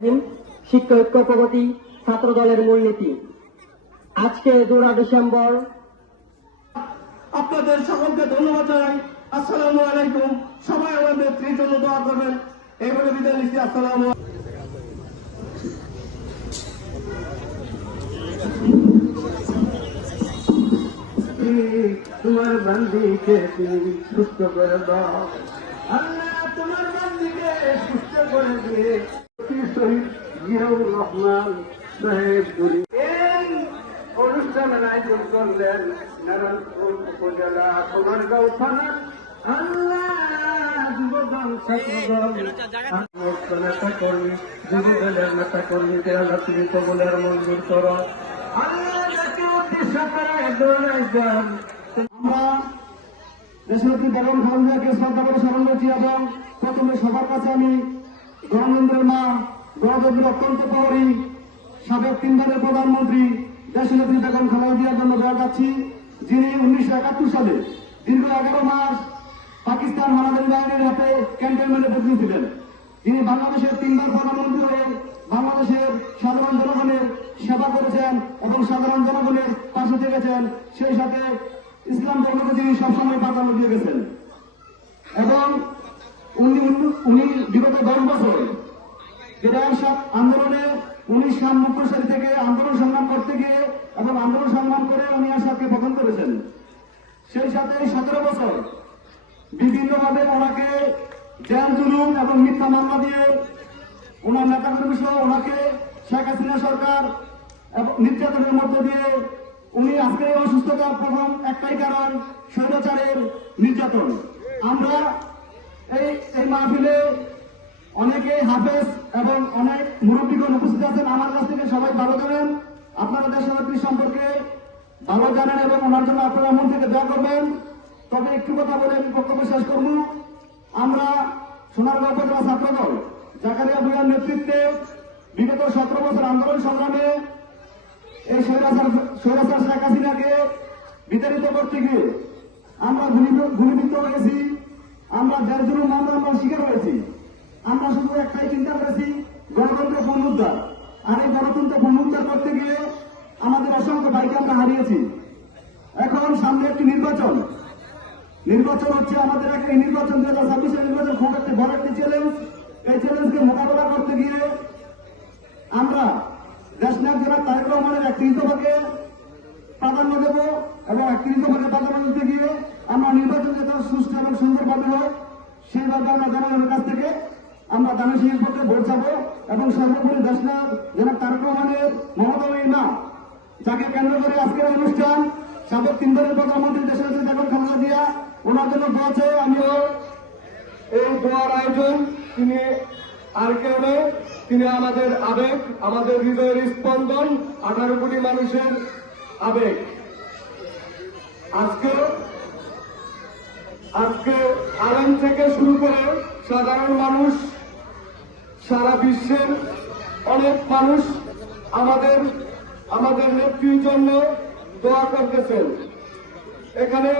শিক্ষা ঐক্য প্রগতি ছাত্র দলের মূলনীতি। আজকে 2 ডিসেম্বর আপনাদের সকলকে ধন্যবাদ জানাই। আসসালামু আলাইকুম। সবাই আমাদের নেত্রীর জন্য দোয়া করবেন। এই বলে বিদায় নিচ্ছি। আসসালামু তোমার বান্দিকে তুমি সুস্থ করে দাও আল্লাহ, তোমার বান্দিকে সুস্থ করে দিয়ে শহীদ জিয়াউর রহমান সাহেব এই অনুষ্ঠানের আয়োজন করলেন নারায়ণপুর উপজেলা সোনারগাঁও থানা নেতা কর্মী যুব দলের নেতা কর্মীকে আল্লাহ তুমি কবুলের মঞ্জুর করো। আমরা দেশনেত্রী বেগম খালেদাকে শ্রদ্ধা করে স্মরণ করছি এবং প্রথমে সবার কাছে আমি গণতন্ত্রের মা, গণতন্ত্রের অত্যন্ত প্রহরী, সাবেক 3 বারের প্রধানমন্ত্রী দেশনেত্রী বেগম খালেদা জিয়ার জন্য দোয়া যাচ্ছি, যিনি 1971 সালে দীর্ঘ 11 মাস পাকিস্তান হানাদারি বাহিনীর হাতে ক্যান্টনমেন্টে বদলি ছিলেন। যিনি বাংলাদেশের 3 বার প্রধানমন্ত্রী হয়ে বাংলাদেশের সাধারণ জনগণের সেবা করেছেন এবং সাধারণ জনগণের পাশে থেকেছেন, সেই সাথে ইসলাম ধর্মকে তিনি সবসময় প্রাধান্য দিয়ে গেছেন এবং উনি বিগত 10 বছর আন্দোলনে 1990 সাল থেকে আন্দোলন সংগ্রাম করতে গিয়ে এবং আন্দোলন সংগ্রাম করে উনি আসাদকে পতন করেছেন। সেই সাথে 17 বছর বিভিন্নভাবে ওনাকে জেল জুলুম এবং মিথ্যা মামলা দিয়ে ওনার নেতাকর্মী সহ ওনাকে শেখ হাসিনা সরকার এবং নির্যাতনের মধ্য দিয়ে উনি আজকের এই অসুস্থতার প্রথম একটাই কারণ স্বৈরাচারের নির্যাতন। আমরা এই মাহফিলে অনেকে হাফেজ এবং অনেক মুরব্বীগণ উপস্থিত আছেন। আমার কাছ থেকে সবাই ভালো জানেন, আপনারা দেশনেত্রী সম্পর্কে ভালো জানেন এবং ওনার জন্য আপনারা মন থেকে দোয়া করবেন। তবে একটু কথা বলে আমি বক্তব্য শেষ করব। আমরা সোনারগাঁও উপজেলা ছাত্রদল জাকারিয়া ভূঁইয়ার নেতৃত্বে বিগত 17 বছর আন্দোলন সংগ্রামে এই স্বৈরাচার শেখ হাসিনাকে বিতাড়িত করতে গিয়ে আমরা গুলিবিদ্ধ হয়েছি, আমরা জেল জুলুম মামলার শিকার হয়েছি। আমরা শুধু একটাই চিন্তা করেছি, গণতন্ত্র পুনরুদ্ধার। আর এই গণতন্ত্র পুনরুদ্ধার করতে গিয়ে আমাদের অসংখ্য ভাইকে আমরা হারিয়েছি। এখন সামনে একটি নির্বাচন হচ্ছে আমাদের এই নির্বাচন 2026 নির্বাচন খুব একটি বড় একটি চ্যালেঞ্জ। এই চ্যালেঞ্জকে মোকাবেলা করতে গিয়ে আমরা দেশনায়ক জনাব তারেক রহমানের 31 দফাকে প্রাধান্য দেব এবং 31 দফাকে প্রাধান্য দিতে গিয়ে আমরা নির্বাচন যাতে সুষ্ঠু এবং সুন্দরভাবে হোক সেইভাবে আমরা জনগণের কাছ থেকে আমরা দানের শীষের পক্ষে ভোট যাবো এবং সর্বোপরি দেশনায়ক জনাব তারেক রহমানের মমতাময়ী মা, যাকে কেন্দ্র করে আজকের অনুষ্ঠান, সাবেক 3 বারের প্রধানমন্ত্রী দেশনেত্রী বেগম খালেদা জিয়া, ওনার জন্য দোয়া চাই। আমিও এই দোয়ার আয়োজন তিনি আর কেউ নেই, তিনি আমাদের আবেগ, আমাদের হৃদয়ের স্পন্দন, 18 কোটি মানুষের আবেগ। আজকে আলেম থেকে শুরু করে সাধারণ মানুষ, সারা বিশ্বের অনেক মানুষ আমাদের নেত্রীর জন্য দোয়া করতেছেন। এখানে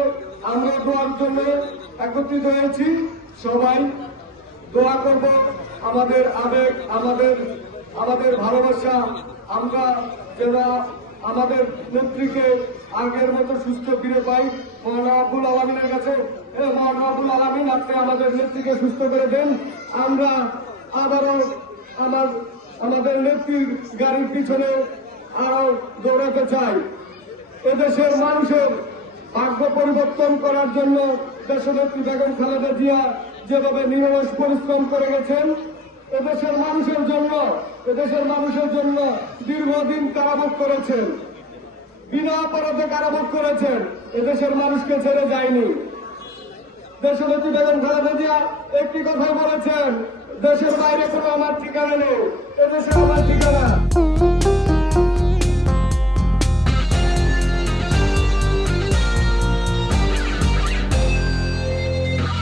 আমরা দোয়ার জন্য একত্রিত হয়েছি, সবাই দোয়া করব। আমাদের আবেগ, আমাদের ভালোবাসা, আমরা যেন আমাদের নেত্রীকে আগের মতো সুস্থ ফিরে পাই। মহান রব্বুল আলামিনের কাছে, মহান রব্বুল আলামিন আপনি আমাদের নেত্রীকে সুস্থ করে দেন। আমরা আবারও আমাদের নেত্রীর গাড়ির পিছনে আরো দৌড়াতে চাই। এদেশের মানুষের ভাগ্য পরিবর্তন করার জন্য দেশনেত্রী বেগম খালেদা জিয়া যেভাবে নিরলস পরিশ্রম করে গেছেন, এদেশের মানুষের জন্য দীর্ঘদিন কারাভোগ করেছেন, বিনা অপরাধে কারাভোগ করেছেন, এদেশের মানুষকে ছেড়ে যায়নি। দেশনেত্রী বেগম খালেদা জিয়া একটি কথা বলেছেন, দেশের বাইরে কোনো আমার ঠিকানা নেই, এদেশে আমার ঠিকানা।